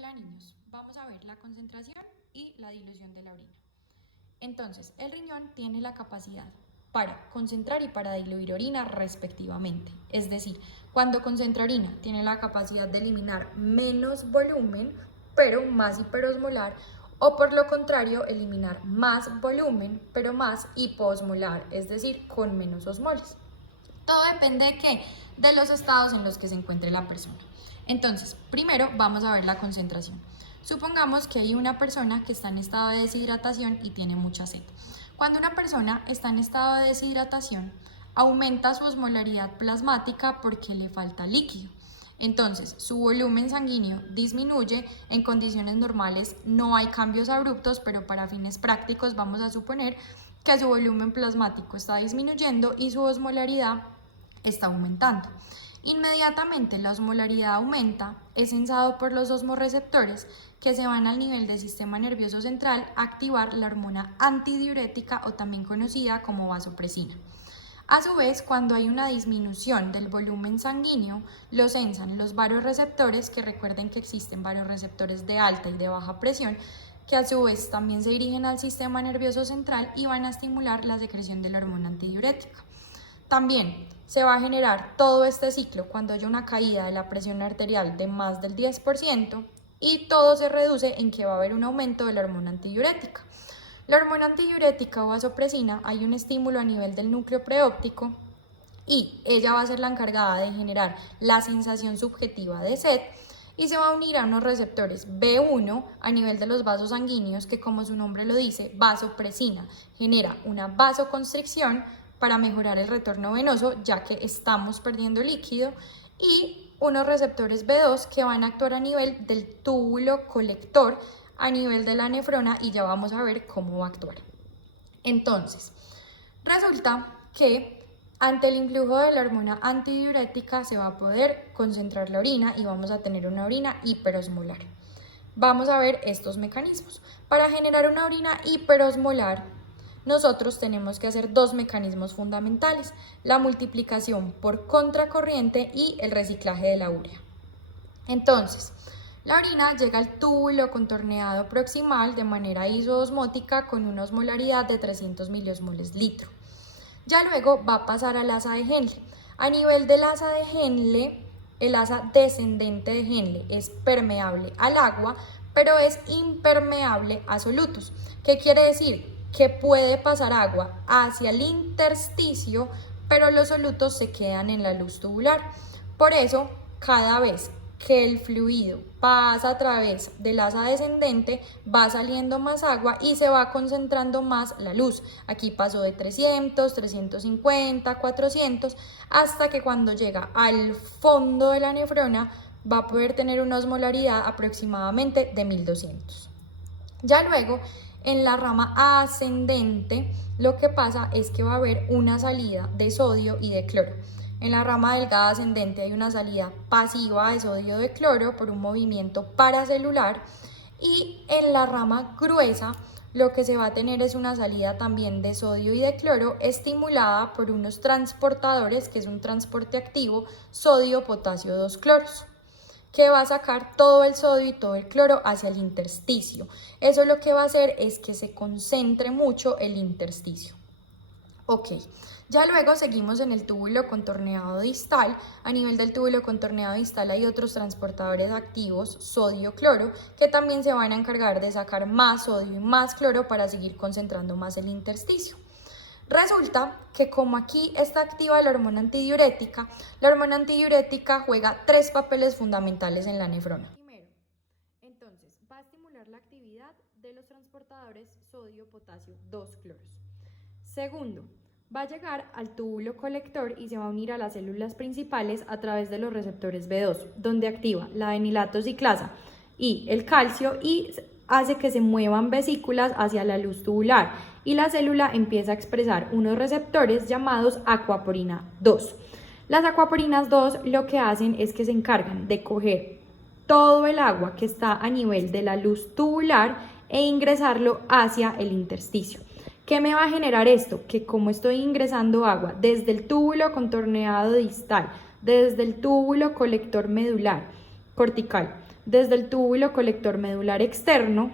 Hola niños, vamos a ver la concentración y la dilución de la orina. Entonces, el riñón tiene la capacidad para concentrar y para diluir orina respectivamente. Es decir, cuando concentra orina tiene la capacidad de eliminar menos volumen, pero más hiperosmolar, o por lo contrario, eliminar más volumen, pero más hiposmolar, es decir, con menos osmoles. Todo depende de qué, de los estados en los que se encuentre la persona. Entonces, primero vamos a ver la concentración. Supongamos que hay una persona que está en estado de deshidratación y tiene mucha sed. Cuando una persona está en estado de deshidratación, aumenta su osmolaridad plasmática porque le falta líquido. Entonces, su volumen sanguíneo disminuye. En condiciones normales no hay cambios abruptos, pero para fines prácticos vamos a suponer que su volumen plasmático está disminuyendo y su osmolaridad está aumentando. Inmediatamente la osmolaridad aumenta, es sensado por los osmorreceptores que se van al nivel del sistema nervioso central a activar la hormona antidiurética o también conocida como vasopresina. A su vez, cuando hay una disminución del volumen sanguíneo, lo sensan los vasoreceptores, que recuerden que existen vasoreceptores de alta y de baja presión, que a su vez también se dirigen al sistema nervioso central y van a estimular la secreción de la hormona antidiurética. También se va a generar todo este ciclo cuando haya una caída de la presión arterial de más del 10% y todo se reduce en que va a haber un aumento de la hormona antidiurética. La hormona antidiurética o vasopresina, hay un estímulo a nivel del núcleo preóptico y ella va a ser la encargada de generar la sensación subjetiva de sed y se va a unir a unos receptores B1 a nivel de los vasos sanguíneos que, como su nombre lo dice, vasopresina genera una vasoconstricción para mejorar el retorno venoso, ya que estamos perdiendo líquido, y unos receptores B2 que van a actuar a nivel del túbulo colector, a nivel de la nefrona, y ya vamos a ver cómo va a actuar. Entonces, resulta que ante el influjo de la hormona antidiurética se va a poder concentrar la orina y vamos a tener una orina hiperosmolar. Vamos a ver estos mecanismos. Para generar una orina hiperosmolar, nosotros tenemos que hacer dos mecanismos fundamentales: la multiplicación por contracorriente y el reciclaje de la urea. Entonces, la orina llega al túbulo contorneado proximal de manera isoosmótica con una osmolaridad de 300 miliosmoles litro. Ya luego va a pasar al asa de Henle. A nivel del asa de Henle, el asa descendente de Henle es permeable al agua, pero es impermeable a solutos. ¿Qué quiere decir? Que puede pasar agua hacia el intersticio, pero los solutos se quedan en la luz tubular. Por eso, cada vez que el fluido pasa a través del asa descendente, va saliendo más agua y se va concentrando más la luz. Aquí pasó de 300, 350, 400, hasta que cuando llega al fondo de la nefrona va a poder tener una osmolaridad aproximadamente de 1200. Ya luego, en la rama ascendente, lo que pasa es que va a haber una salida de sodio y de cloro. En la rama delgada ascendente hay una salida pasiva de sodio de cloro por un movimiento paracelular, y en la rama gruesa lo que se va a tener es una salida también de sodio y de cloro estimulada por unos transportadores, que es un transporte activo, sodio-potasio 2 cloros, que va a sacar todo el sodio y todo el cloro hacia el intersticio. Eso lo que va a hacer es que se concentre mucho el intersticio. Ok, ya luego seguimos en el túbulo contorneado distal. A nivel del túbulo contorneado distal hay otros transportadores activos, sodio-cloro, que también se van a encargar de sacar más sodio y más cloro para seguir concentrando más el intersticio. Resulta que como aquí está activa la hormona antidiurética juega tres papeles fundamentales en la nefrona. Primero, entonces, va a estimular la actividad de los transportadores sodio-potasio 2 cloros. Segundo, va a llegar al túbulo colector y se va a unir a las células principales a través de los receptores B2, donde activa la adenilato ciclasa y el calcio y hace que se muevan vesículas hacia la luz tubular, y la célula empieza a expresar unos receptores llamados acuaporina 2. Las acuaporinas 2 lo que hacen es que se encargan de coger todo el agua que está a nivel de la luz tubular e ingresarlo hacia el intersticio. ¿Qué me va a generar esto? Que como estoy ingresando agua desde el túbulo contorneado distal, desde el túbulo colector medular cortical, desde el túbulo colector medular externo,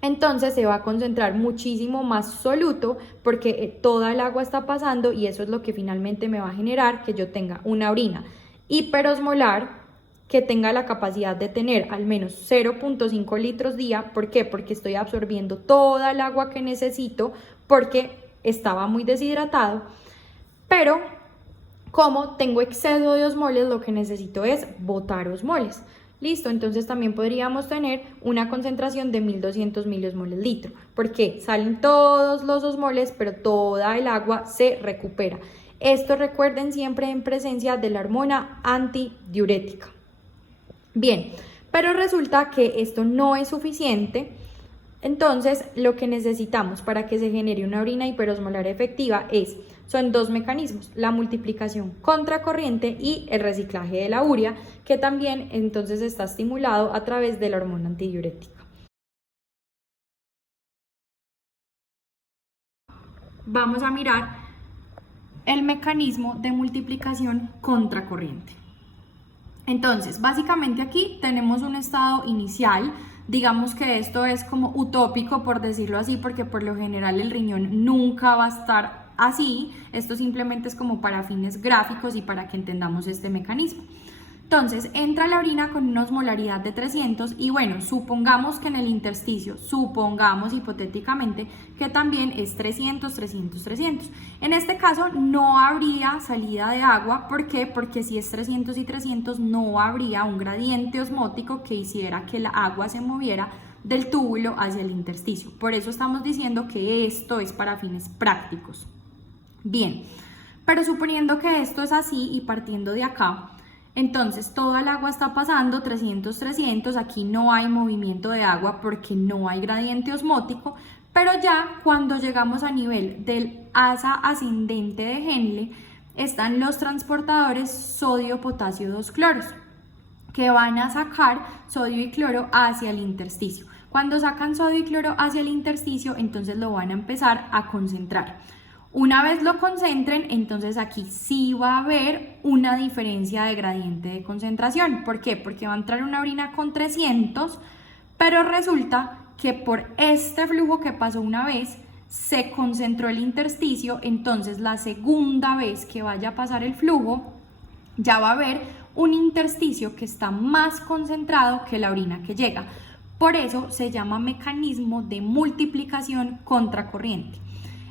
entonces se va a concentrar muchísimo más soluto porque toda el agua está pasando y eso es lo que finalmente me va a generar que yo tenga una orina hiperosmolar que tenga la capacidad de tener al menos 0.5 litros día. ¿Por qué? Porque estoy absorbiendo toda el agua que necesito porque estaba muy deshidratado, pero como tengo exceso de osmoles, lo que necesito es botar osmoles. Listo, entonces también podríamos tener una concentración de 1200 miliosmoles litro, porque salen todos los osmoles, pero toda el agua se recupera. Esto recuerden siempre en presencia de la hormona antidiurética. Bien, pero resulta que esto no es suficiente. Entonces, lo que necesitamos para que se genere una orina hiperosmolar efectiva son dos mecanismos: la multiplicación contracorriente y el reciclaje de la urea, que también entonces está estimulado a través de la hormona antidiurética. Vamos a mirar el mecanismo de multiplicación contracorriente. Entonces, básicamente aquí tenemos un estado inicial. Digamos que esto es como utópico, por decirlo así, porque por lo general el riñón nunca va a estar así. Esto simplemente es como para fines gráficos y para que entendamos este mecanismo. Entonces, entra la orina con una osmolaridad de 300 y bueno, supongamos que en el intersticio, supongamos hipotéticamente que también es 300, 300, 300. En este caso no habría salida de agua. ¿Por qué? Porque si es 300 y 300 no habría un gradiente osmótico que hiciera que la agua se moviera del túbulo hacia el intersticio. Por eso estamos diciendo que esto es para fines prácticos. Bien, pero suponiendo que esto es así y partiendo de acá, entonces toda el agua está pasando 300, 300, aquí no hay movimiento de agua porque no hay gradiente osmótico, pero ya cuando llegamos a nivel del asa ascendente de Henle, están los transportadores sodio-potasio 2 cloros, que van a sacar sodio y cloro hacia el intersticio. Cuando sacan sodio y cloro hacia el intersticio, entonces lo van a empezar a concentrar. Una vez lo concentren, entonces aquí sí va a haber una diferencia de gradiente de concentración. ¿Por qué? Porque va a entrar una orina con 300, pero resulta que por este flujo que pasó una vez, se concentró el intersticio, entonces la segunda vez que vaya a pasar el flujo, ya va a haber un intersticio que está más concentrado que la orina que llega. Por eso se llama mecanismo de multiplicación contracorriente.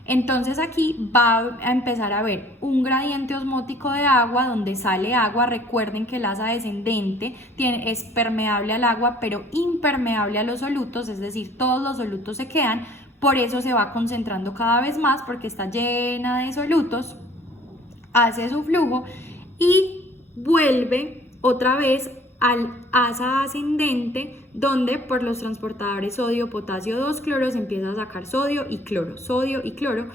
Entonces aquí va a empezar a haber un gradiente osmótico de agua donde sale agua. Recuerden que el asa descendente es permeable al agua pero impermeable a los solutos, es decir, todos los solutos se quedan. Por eso se va concentrando cada vez más porque está llena de solutos, hace su flujo y vuelve otra vez al asa ascendente, donde por los transportadores sodio-potasio 2 cloro se empieza a sacar sodio y cloro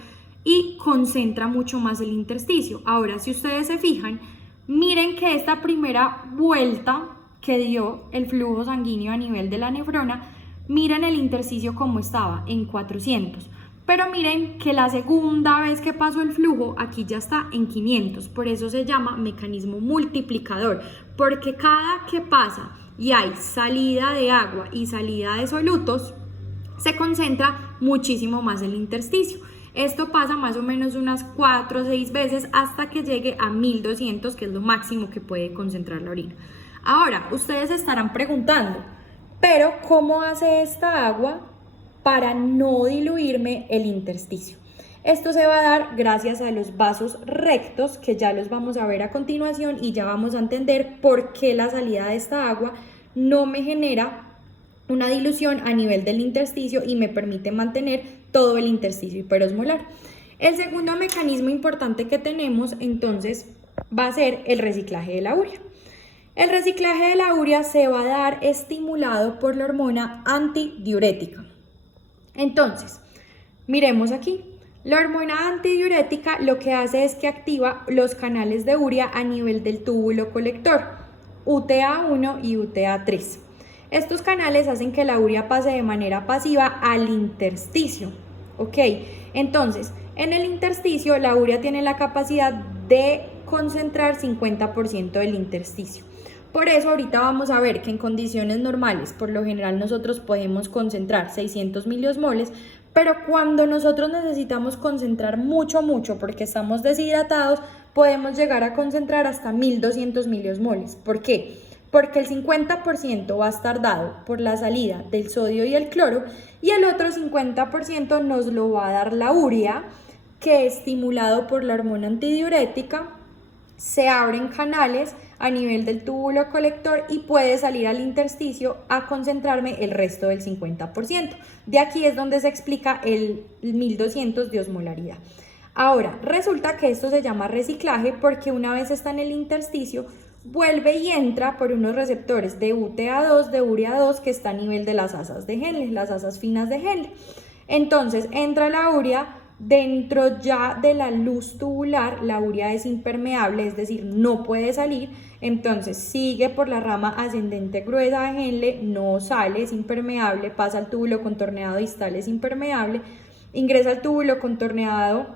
y concentra mucho más el intersticio. Ahora, si ustedes se fijan, miren que esta primera vuelta que dio el flujo sanguíneo a nivel de la nefrona, miren el intersticio como estaba, en 400. Pero miren que la segunda vez que pasó el flujo, aquí ya está en 500. Por eso se llama mecanismo multiplicador, porque cada que pasa y hay salida de agua y salida de solutos, se concentra muchísimo más el intersticio. Esto pasa más o menos unas 4 o 6 veces hasta que llegue a 1200, que es lo máximo que puede concentrar la orina. Ahora, ustedes se estarán preguntando, ¿pero cómo hace esta agua para no diluirme el intersticio? Esto se va a dar gracias a los vasos rectos, que ya los vamos a ver a continuación y ya vamos a entender por qué la salida de esta agua no me genera una dilución a nivel del intersticio y me permite mantener todo el intersticio hiperosmolar. El segundo mecanismo importante que tenemos entonces va a ser el reciclaje de la urea. El reciclaje de la urea se va a dar estimulado por la hormona antidiurética. Entonces, miremos aquí. La hormona antidiurética lo que hace es que activa los canales de urea a nivel del túbulo colector, UTA1 y UTA3. Estos canales hacen que la urea pase de manera pasiva al intersticio. ¿Ok? Entonces, en el intersticio la urea tiene la capacidad de concentrar 50% del intersticio. Por eso ahorita vamos a ver que en condiciones normales, por lo general nosotros podemos concentrar 600 miliosmoles, pero cuando nosotros necesitamos concentrar mucho, porque estamos deshidratados, podemos llegar a concentrar hasta 1200 miliosmoles. ¿Por qué? Porque el 50% va a estar dado por la salida del sodio y el cloro y el otro 50% nos lo va a dar la urea, que estimulado por la hormona antidiurética se abren canales a nivel del túbulo colector y puede salir al intersticio a concentrarme el resto del 50%. De aquí es donde se explica el 1200 de osmolaridad. Ahora, resulta que esto se llama reciclaje porque una vez está en el intersticio, vuelve y entra por unos receptores de UTA2, de urea2, que está a nivel de las asas de Henle, las asas finas de Henle. Entonces, entra la urea. Dentro ya de la luz tubular, la urea es impermeable, es decir, no puede salir, entonces sigue por la rama ascendente gruesa de Henle, no sale, es impermeable, pasa al túbulo contorneado distal, es impermeable, ingresa al túbulo contorneado,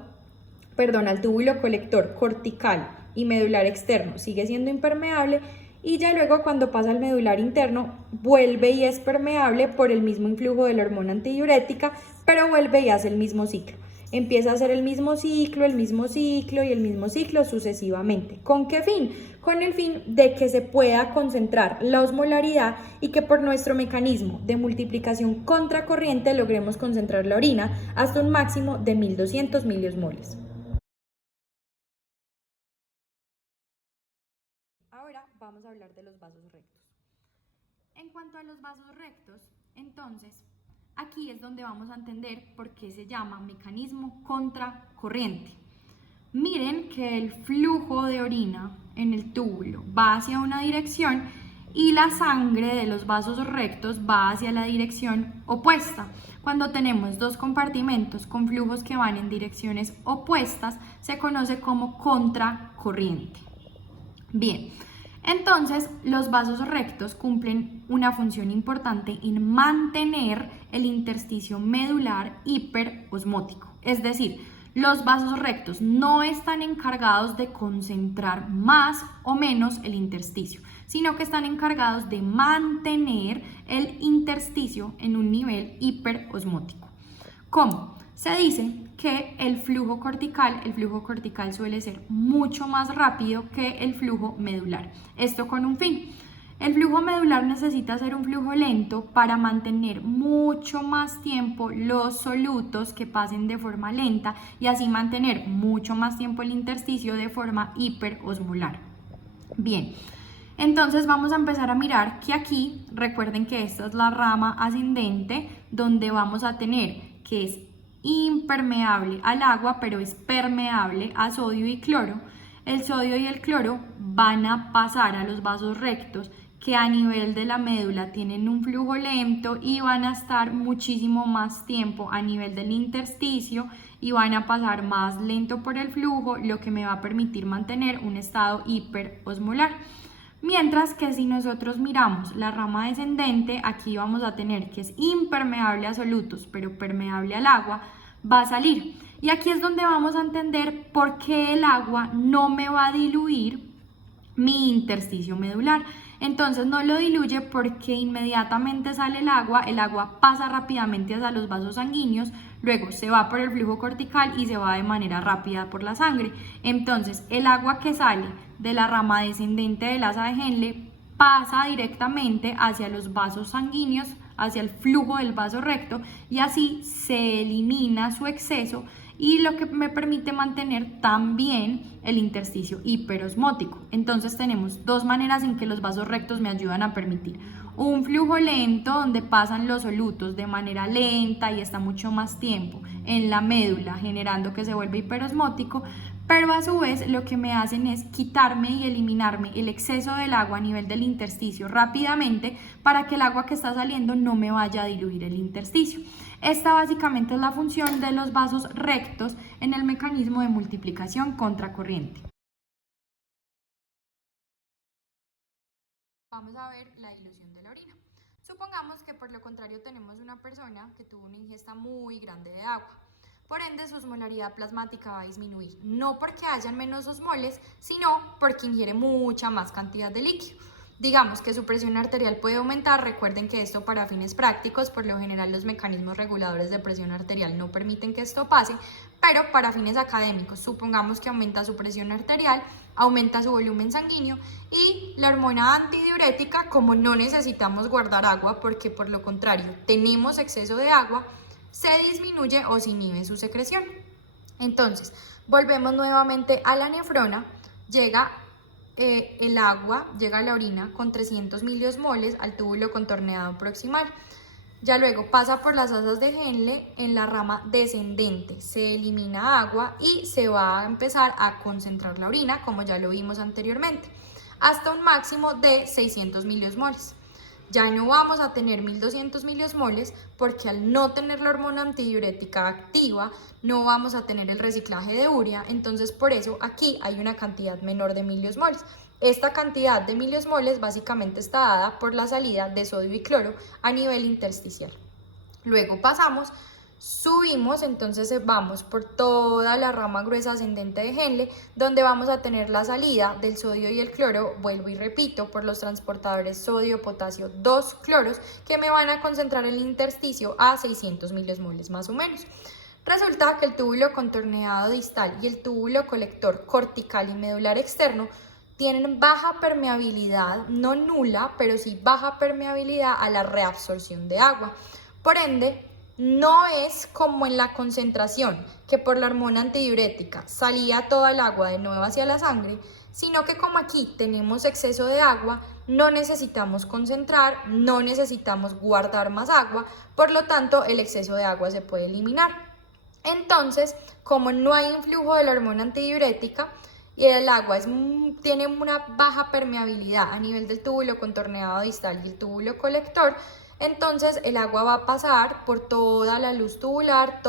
al túbulo colector cortical y medular externo, sigue siendo impermeable, y ya luego cuando pasa al medular interno vuelve y es permeable por el mismo influjo de la hormona antidiurética, pero vuelve y hace el mismo ciclo. Empieza a hacer el mismo ciclo y el mismo ciclo sucesivamente. ¿Con qué fin? Con el fin de que se pueda concentrar la osmolaridad y que por nuestro mecanismo de multiplicación contracorriente logremos concentrar la orina hasta un máximo de 1200 miliosmoles. Ahora vamos a hablar de los vasos rectos. En cuanto a los vasos rectos, entonces, aquí es donde vamos a entender por qué se llama mecanismo contracorriente. Miren que el flujo de orina en el túbulo va hacia una dirección y la sangre de los vasos rectos va hacia la dirección opuesta. Cuando tenemos dos compartimentos con flujos que van en direcciones opuestas, se conoce como contracorriente. Bien. Entonces, los vasos rectos cumplen una función importante en mantener el intersticio medular hiperosmótico. Es decir, los vasos rectos no están encargados de concentrar más o menos el intersticio, sino que están encargados de mantener el intersticio en un nivel hiperosmótico. ¿Cómo? Se dice que el flujo cortical suele ser mucho más rápido que el flujo medular. Esto con un fin. El flujo medular necesita ser un flujo lento para mantener mucho más tiempo los solutos que pasen de forma lenta y así mantener mucho más tiempo el intersticio de forma hiperosmolar. Bien. Entonces vamos a empezar a mirar que aquí, recuerden que esta es la rama ascendente donde vamos a tener que es impermeable al agua, pero es permeable a sodio y cloro. El sodio y el cloro van a pasar a los vasos rectos que a nivel de la médula tienen un flujo lento y van a estar muchísimo más tiempo a nivel del intersticio y van a pasar más lento por el flujo, lo que me va a permitir mantener un estado hiperosmolar. Mientras que si nosotros miramos la rama descendente, aquí vamos a tener que es impermeable a solutos, pero permeable al agua, va a salir. Y aquí es donde vamos a entender por qué el agua no me va a diluir mi intersticio medular. Entonces no lo diluye porque inmediatamente sale el agua pasa rápidamente hacia los vasos sanguíneos, luego se va por el flujo cortical y se va de manera rápida por la sangre. Entonces el agua que sale de la rama descendente del asa de Henle pasa directamente hacia los vasos sanguíneos, hacia el flujo del vaso recto y así se elimina su exceso y lo que me permite mantener también el intersticio hiperosmótico. Entonces tenemos dos maneras en que los vasos rectos me ayudan a permitir un flujo lento donde pasan los solutos de manera lenta y está mucho más tiempo en la médula generando que se vuelva hiperosmótico, pero a su vez lo que me hacen es quitarme y eliminarme el exceso del agua a nivel del intersticio rápidamente para que el agua que está saliendo no me vaya a diluir el intersticio. Esta básicamente es la función de los vasos rectos en el mecanismo de multiplicación contracorriente. Vamos a ver la dilución de la orina. Supongamos que por lo contrario tenemos una persona que tuvo una ingesta muy grande de agua. Por ende, su osmolaridad plasmática va a disminuir, no porque hayan menos osmoles, sino porque ingiere mucha más cantidad de líquido. digamos que su presión arterial puede aumentar. Recuerden que esto para fines prácticos, por lo general los mecanismos reguladores de presión arterial no permiten que esto pase, pero para fines académicos, supongamos que aumenta su presión arterial, aumenta su volumen sanguíneo y la hormona antidiurética, como no necesitamos guardar agua porque por lo contrario tenemos exceso de agua, se disminuye o se inhibe su secreción. Entonces, volvemos nuevamente a la nefrona, llega el agua, llega la orina con 300 miliosmoles al túbulo contorneado proximal. Ya luego pasa por las asas de Henle en la rama descendente, se elimina agua y se va a empezar a concentrar la orina, como ya lo vimos anteriormente, hasta un máximo de 600 miliosmoles. Ya no vamos a tener 1200 miliosmoles porque al no tener la hormona antidiurética activa no vamos a tener el reciclaje de urea, entonces por eso aquí hay una cantidad menor de miliosmoles. Esta cantidad de miliosmoles básicamente está dada por la salida de sodio y cloro a nivel intersticial. Luego subimos, entonces vamos por toda la rama gruesa ascendente de Henle, donde vamos a tener la salida del sodio y el cloro, vuelvo y repito, por los transportadores sodio, potasio, 2 cloros, que me van a concentrar el intersticio a 600 miliosmoles más o menos. Resulta que el túbulo contorneado distal y el túbulo colector cortical y medular externo tienen baja permeabilidad, no nula, pero sí baja permeabilidad a la reabsorción de agua. Por ende, no es como en la concentración, que por la hormona antidiurética salía toda el agua de nuevo hacia la sangre, sino que como aquí tenemos exceso de agua, no necesitamos concentrar, no necesitamos guardar más agua, por lo tanto el exceso de agua se puede eliminar. Entonces, como no hay influjo de la hormona antidiurética y el agua tiene una baja permeabilidad a nivel del túbulo contorneado distal y el túbulo colector, entonces el agua va a pasar por toda la luz tubular,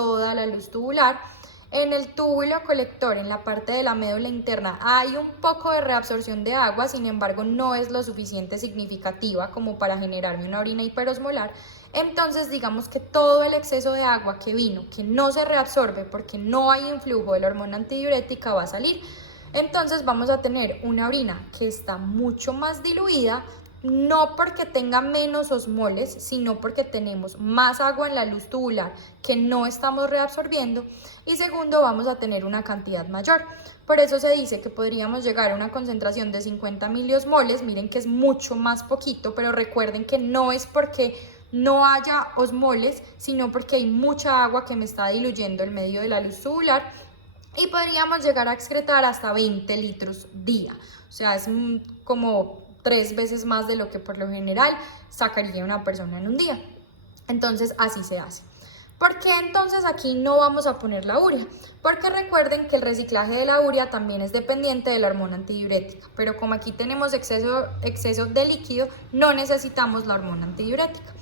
En el túbulo colector, en la parte de la médula interna, hay un poco de reabsorción de agua, sin embargo no es lo suficiente significativa como para generarme una orina hiperosmolar. Entonces digamos que todo el exceso de agua que vino, que no se reabsorbe porque no hay influjo de la hormona antidiurética, va a salir. Entonces vamos a tener una orina que está mucho más diluida, no porque tenga menos osmoles, sino porque tenemos más agua en la luz tubular que no estamos reabsorbiendo, y segundo, vamos a tener una cantidad mayor. Por eso se dice que podríamos llegar a una concentración de 50 miliosmoles, miren que es mucho más poquito, pero recuerden que no es porque no haya osmoles, sino porque hay mucha agua que me está diluyendo en medio de la luz tubular, y podríamos llegar a excretar hasta 20 litros día, o sea, es como 3 veces más de lo que por lo general sacaría una persona en un día. Entonces así se hace. ¿Por qué entonces aquí no vamos a poner la urea? Porque recuerden que el reciclaje de la urea también es dependiente de la hormona antidiurética, pero como aquí tenemos exceso de líquido, no necesitamos la hormona antidiurética.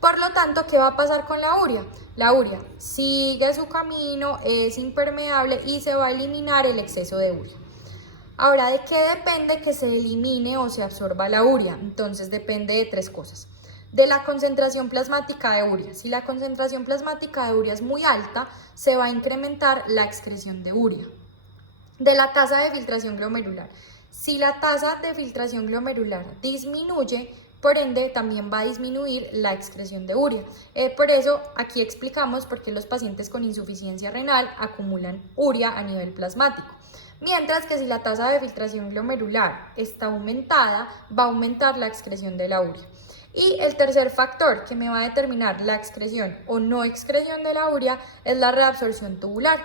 Por lo tanto, ¿qué va a pasar con la urea? La urea sigue su camino, es impermeable y se va a eliminar el exceso de urea. Ahora, ¿de qué depende que se elimine o se absorba la urea? Entonces depende de 3 cosas. De la concentración plasmática de urea. Si la concentración plasmática de urea es muy alta, se va a incrementar la excreción de urea. De la tasa de filtración glomerular. Si la tasa de filtración glomerular disminuye, por ende también va a disminuir la excreción de urea. Por eso aquí explicamos por qué los pacientes con insuficiencia renal acumulan urea a nivel plasmático. Mientras que si la tasa de filtración glomerular está aumentada, va a aumentar la excreción de la urea. Y el tercer factor que me va a determinar la excreción o no excreción de la urea es la reabsorción tubular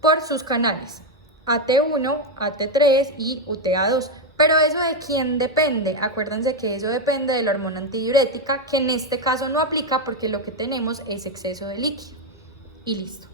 por sus canales AT1, AT3 y UTA2. Pero eso de quién depende, acuérdense que eso depende de la hormona antidiurética, que en este caso no aplica porque lo que tenemos es exceso de líquido. Y listo.